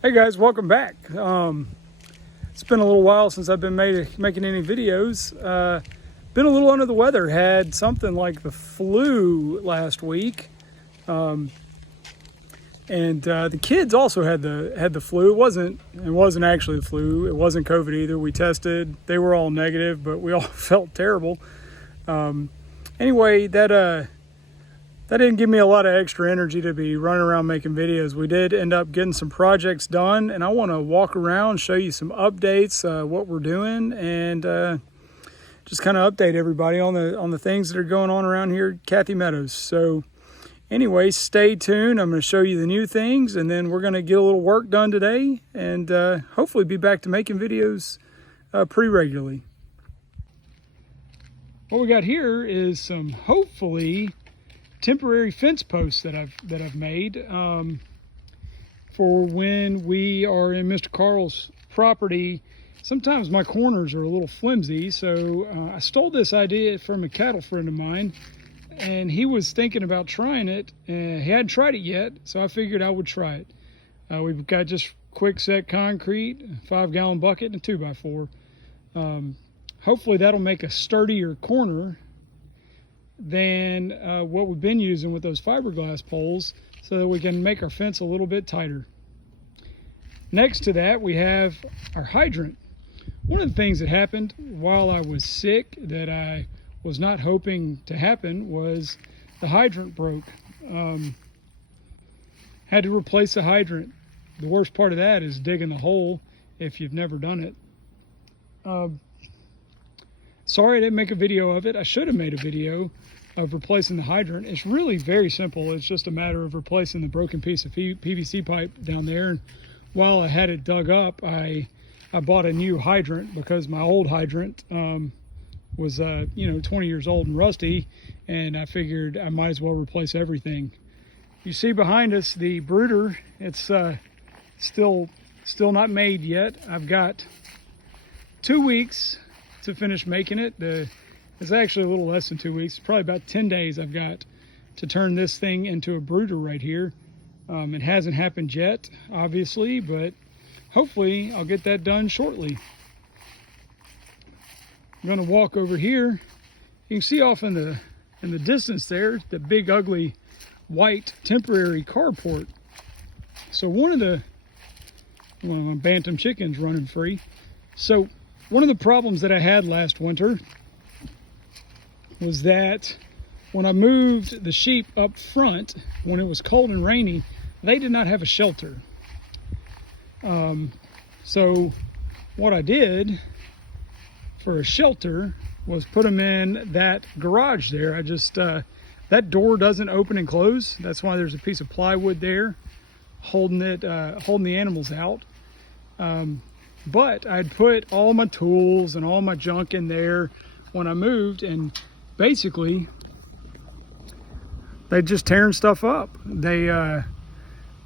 Hey guys, welcome back. It's been a little while since I've been making any videos. Been a little under the weather. Had something like the flu last week, and the kids also had the flu. It wasn't actually the flu. It wasn't COVID either. We tested. They were all negative, but we all felt terrible. Anyway, that didn't give me a lot of extra energy to be running around making videos. We did end up getting some projects done, and I want to walk around, show you some updates, what we're doing, and just kind of update everybody on the things that are going on around here at Cathy Meadows. So anyway, stay tuned. I'm going to show you the new things, and then we're going to get a little work done today, and hopefully be back to making videos pretty regularly. What we got here is some hopefully temporary fence posts that I've made for when we are in Mr. Carl's property. Sometimes my corners are a little flimsy, so I stole this idea from a cattle friend of mine, and he was thinking about trying it, and he hadn't tried it yet, so I figured I would try it. We've got just quick set concrete, a 5-gallon bucket, and a 2x4. Hopefully that'll make a sturdier corner than what we've been using with those fiberglass poles, so that we can make our fence a little bit tighter. Next to that, we have our hydrant. One of the things that happened while I was sick that I was not hoping to happen was the hydrant broke. Had to replace the hydrant. The worst part of that is digging the hole if you've never done it. Sorry I didn't make a video of it. I should have made a video of replacing the hydrant. It's really very simple. It's just a matter of replacing the broken piece of PVC pipe down there. And while I had it dug up, I bought a new hydrant because my old hydrant was 20 years old and rusty, and I figured I might as well replace everything. You see behind us the brooder. It's still not made yet. I've got 2 weeks to finish making it. It's actually a little less than 2 weeks. Probably about 10 days I've got to turn this thing into a brooder right here. It hasn't happened yet, obviously, but hopefully I'll get that done shortly. I'm going to walk over here. You can see off in the distance there the big ugly white temporary carport. So one of my bantam chickens running free. So one of the problems that I had last winter was that when I moved the sheep up front, when it was cold and rainy, they did not have a shelter. So what I did for a shelter was put them in that garage there. I just, that door doesn't open and close. That's why there's a piece of plywood there holding the animals out. But I'd put all my tools and all my junk in there when I moved, and basically they're just tearing stuff up. The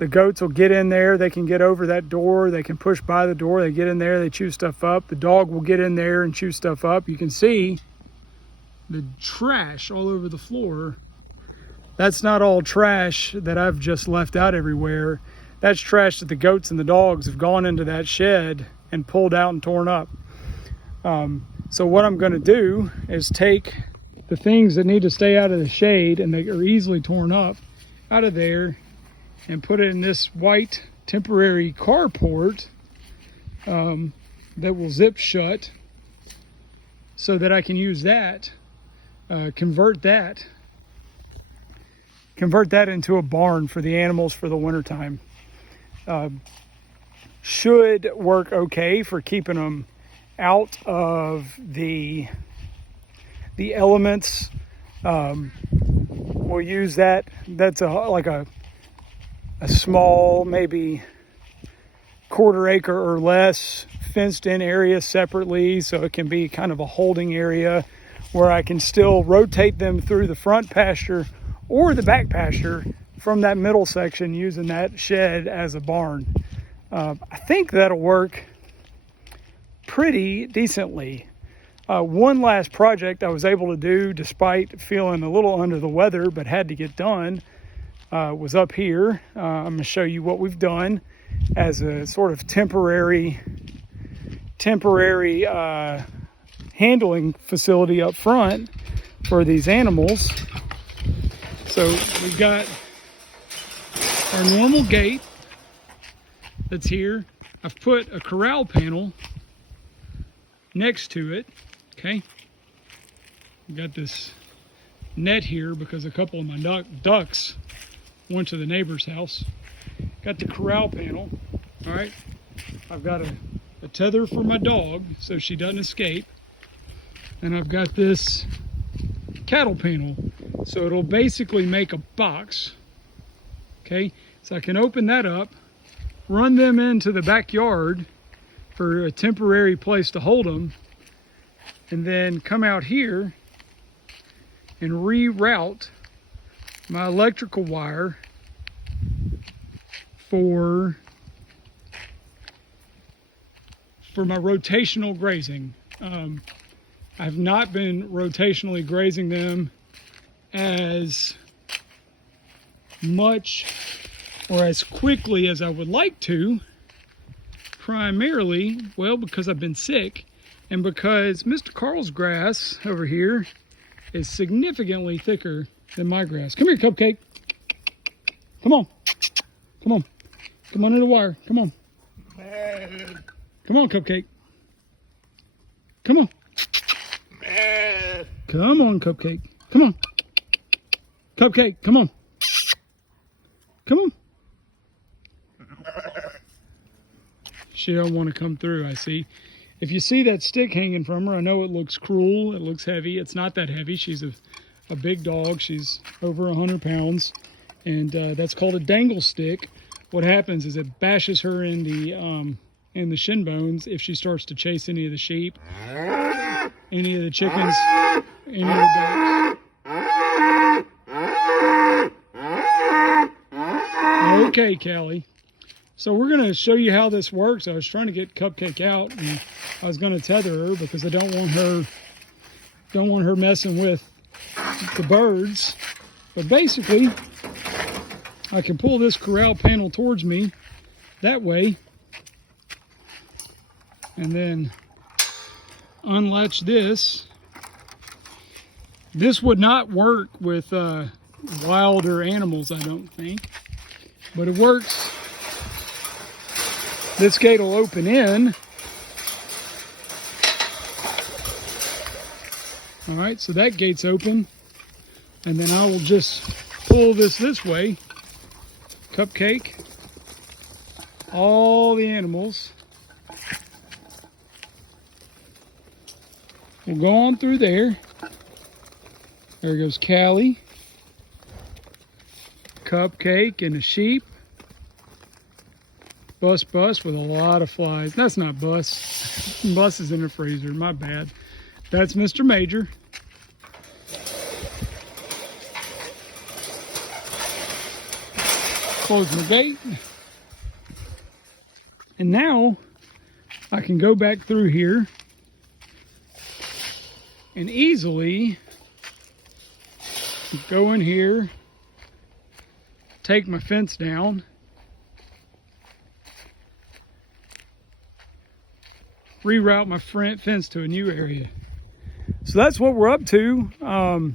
goats will get in there. They can get over that door. They can push by the door. They get in there. They chew stuff up. The dog will get in there and chew stuff up. You can see the trash all over the floor. That's not all trash that I've just left out everywhere. That's trash that the goats and the dogs have gone into that shed and pulled out and torn up. So what I'm going to do is take the things that need to stay out of the shade and they are easily torn up out of there and put it in this white temporary carport that will zip shut, so that I can use that, convert that into a barn for the animals for the wintertime. Should work okay for keeping them out of the elements. We'll use that. That's like a small, maybe quarter acre or less fenced in area separately, so it can be kind of a holding area where I can still rotate them through the front pasture or the back pasture from that middle section, using that shed as a barn. I think that'll work pretty decently. One last project I was able to do despite feeling a little under the weather but had to get done was up here. I'm going to show you what we've done. as a sort of temporary handling facility up front for these animals. So we've got our normal gate that's here. I've put a corral panel next to it, okay? We've got this net here because a couple of my ducks went to the neighbor's house. Got the corral panel, all right? I've got a tether for my dog so she doesn't escape. And I've got this cattle panel. So it'll basically make a box, okay? So I can open that up, run them into the backyard for a temporary place to hold them, and then come out here and reroute my electrical wire for my rotational grazing. I've not been rotationally grazing them as much or as quickly as I would like to, primarily, well, because I've been sick and because Mr. Carl's grass over here is significantly thicker than my grass. Come here, Cupcake. Come on. Come on. Come under the wire. Come on. Come on, Cupcake. Come on. Come on, Cupcake. Come on. Cupcake, come on. Come on. She don't want to come through, I see. If you see that stick hanging from her, I know it looks cruel. It looks heavy. It's not that heavy. She's a big dog. She's over 100 pounds. And that's called a dangle stick. What happens is it bashes her in the shin bones if she starts to chase any of the sheep, any of the chickens, any of the ducks. Okay, Callie. So we're going to show you how this works. I was trying to get Cupcake out, and I was going to tether her because I don't want her messing with the birds. But basically, I can pull this corral panel towards me that way, and then unlatch this. This would not work with wilder animals, I don't think, but it works. This gate will open in. All right, so that gate's open, and then I will just pull this way. Cupcake, all the animals will go on through there. There goes Callie, Cupcake, and the sheep. Bus with a lot of flies. That's not Bus. Bus is in the freezer, my bad. That's Mr. Major. Close my gate. And now I can go back through here and easily go in here, take my fence down, reroute my fence to a new area. So that's what we're up to.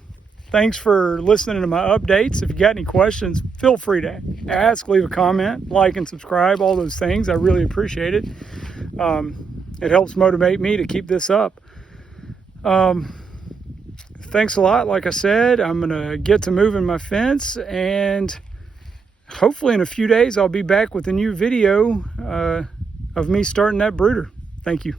Thanks for listening to my updates. If you got any questions, feel free to ask, leave a comment, like and subscribe, all those things. I really appreciate it. It helps motivate me to keep this up. Thanks a lot. Like I said, I'm going to get to moving my fence, and hopefully in a few days I'll be back with a new video of me starting that brooder. Thank you.